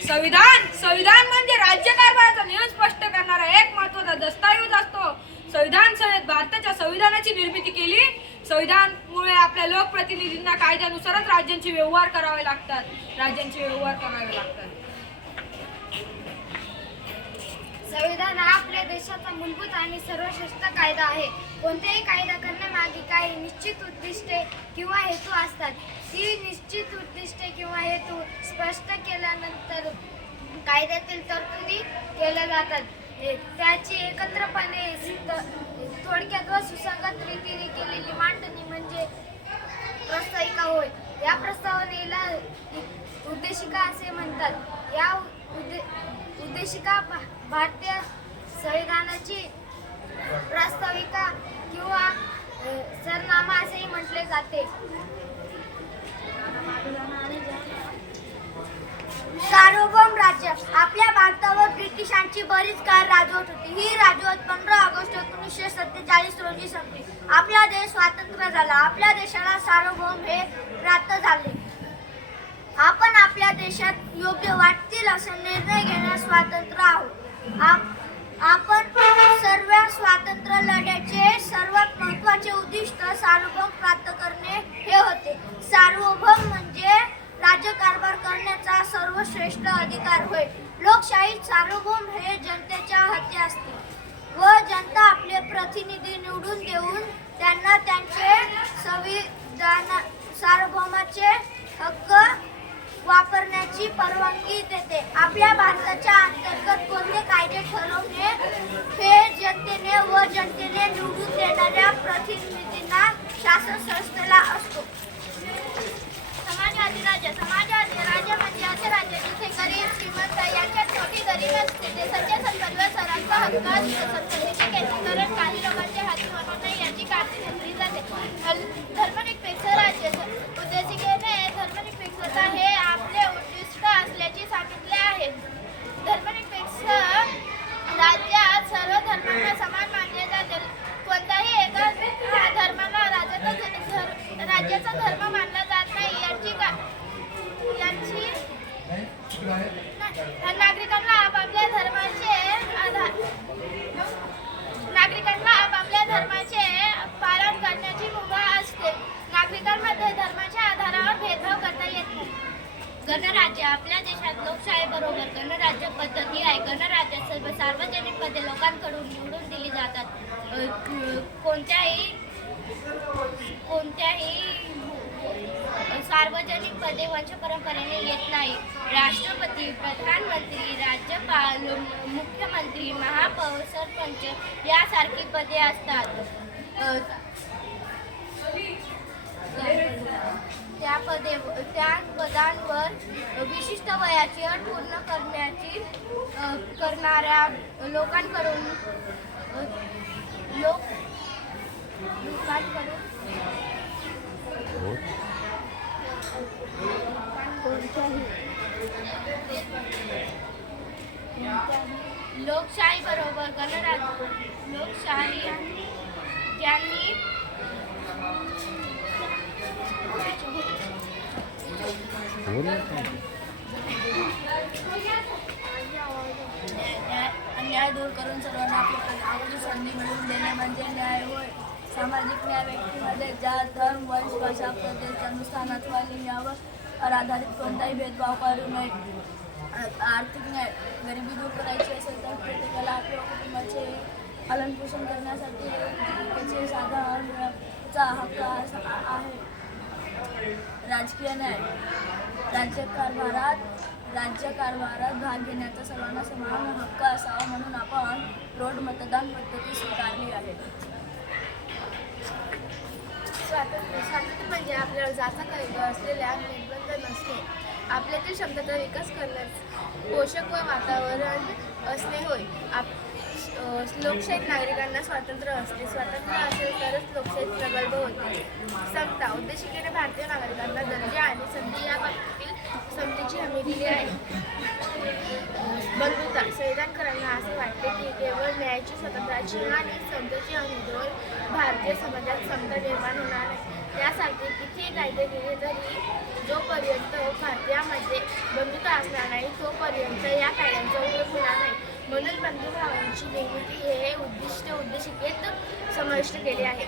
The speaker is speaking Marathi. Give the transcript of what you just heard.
संविधान संविधान म्हणजे राज्यकारभाराचा नियम स्पष्ट करणारा एक महत्त्वाचा दस्तऐवज असतो. संविधान सभेत भारताच्या संविधानाची निर्मिती केली. संविधानामुळे आपल्या लोकप्रतिनिधींना कायद्यानुसारच राज्यांचे व्यवहार करावे लागतात. संविधान हा आपल्या देशाचा मूलभूत आणि सर्वश्रेष्ठ कायदा आहे. कोणताही कायदा करण्यामागे काही निश्चित उद्दिष्टे किंवा हेतू असतात. ही निश्चित उद्दिष्टे किंवा हेतू स्पष्ट केल्यानंतर कायद्यातील तरतुदी केल्या जातात. त्याची एकत्रपणे थोडक्यात व सुसंगत रीतीने केलेली मांडणी म्हणजे प्रस्ताविका होय. या प्रस्तावनेला उद्देशिका असे म्हणतात. या उद्देशिका भारतीय संविधानाची प्रस्ताविका किंवा सरनामा असेही म्हटले जाते. सार्वभौम राज्य. आपल्या भारतावर ब्रिटिशांची बरीच काळ राजवट होती. ही राजवट 15 ऑगस्ट 1947 रोजी संपली. आपला देश स्वातंत्र्य झाला. आपल्या देशाला सार्वभौम हे प्राप्त झाले. आपण आपल्या देशात योग्य वाटतील असे निर्णय घेण्यास स्वतंत्र आहोत. आपण सर्व स्वातंत्र्य लढ्याचे सर्वात महत्त्वाचे उद्दिष्ट सार्वभौम प्राप्त करणे हे होते. सार्वभौम म्हणजे राज्यकारभार करण्याचा सर्वश्रेष्ठ अधिकार होय. लोकशाहीत सार्वभौम हे जनतेच्या हाती असते व जनता आपले प्रतिनिधी निवडून देऊन त्यांना त्यांचे संविधान सार्वभौमाचे हक्क वापरण्याची परवानगी देते. आपल्या भारताच्या अंतर्गत कोणते कायदे ठरवणे हे जनतेने व जनतेने निवडून देणाऱ्या प्रतिनिधींना शासन संस्थेला असतो. समाजवादी राज्य. समाजवादी राज्य म्हणजे असे राज्य जिथे गरीब श्रीमंत यांच्यात छोटी गरीब असते. देशाच्या सर्व सर्वांचा हक्क संपत्तीचे केंद्रीकरण काही लोकांच्या हाती होणार नाही याची काळजी घेतली जाते. धर्मनिरपेक्ष राज्य. उद्देशिकेने धर्मनिरपेक्षता हे आपले उद्दिष्ट असल्याचे सांगितले आहे. धर्मनिरपेक्ष राज्यात सर्व धर्मांना समान मानले जाते. कोणत्याही एका धर्माला राज्याचा धर्म मानला जात नाही नागरिकांना आपापल्या धर्माचे पालन करण्याची मुभा असते. नागरिकांमध्ये धर्माच्या आधारावर भेदभाव करता येत नाही. गणराज्य. आपल्या देशात लोकशाही बरोबर गणराज्य पद्धती आहे. गणराज्यात सर्व सार्वजनिक पदे लोकांकडून निवडून दिली जातात. कोणत्याही सार्वजनिक पदे वंशपरंपरेने येत नाही. राष्ट्रपती, प्रधानमंत्री, राज्यपाल, मुख्यमंत्री, महापौर, सरपंच यासारखी पदे असतात. त्या पदांवर विशिष्ट वयाची अट पूर्ण करणाऱ्या लोकांकडून लोकशाही बरोबर गणराज्य. लोकशाही ज्यांनी अन्याय दूर करून सर्वांना आपली संधी मिळवून देणे म्हणजे न्याय होय. सामाजिक न्याय. व्यक्तीमध्ये जात, धर्म, वंश, भाषा, प्रदेश, जन्मस्थान अथवा लिंग यावर आधारित कोणताही भेदभाव करू नये. आर्थिक न्याय. गरिबी दूर करायची असेल तर प्रत्येकाला आपल्या कुटुंबाचे पालनपोषण करण्यासाठी जीविकेचे साधन मिळवण्याचा हक्क आहे. राजकीय न्याय. राज्यकारभारात भाग घेण्याचा सर्वांना समान हक्क असावा म्हणून आपण रोड मतदान पद्धती स्वीकारली आहे. स्वातंत्र्य म्हणजे आपल्याला जाता कैद असलेल्या निर्बंध नसणे. आपल्यातील क्षमतेचा विकास करण्यास पोषक व वातावरण असणे होय. लोकशाहीत नागरिकांना स्वातंत्र्य असते. स्वातंत्र्य असेल तरच लोकशाहीत प्रगल्भ होते. समता. उद्देशिकेने भारतीय नागरिकांना दर्जा आणि संधी या बाबतीतील समतेची हमी दिली आहे. बंधुता. संविधानकारांना असे वाटते की केवळ न्यायाची, स्वातंत्र्याची आणि समतेची हमीवर भारतीय समाजात समता निर्माण होणार आहे. यासाठी किती कायदे केले तरी जोपर्यंत भारतामध्ये बंधुता असणार नाही तोपर्यंत या कायद्यांचा उपयोग होणार नाही. म्हणून बंधुभावांची निर्मिती हे उद्दिष्टिकेत समाविष्ट केले आहे.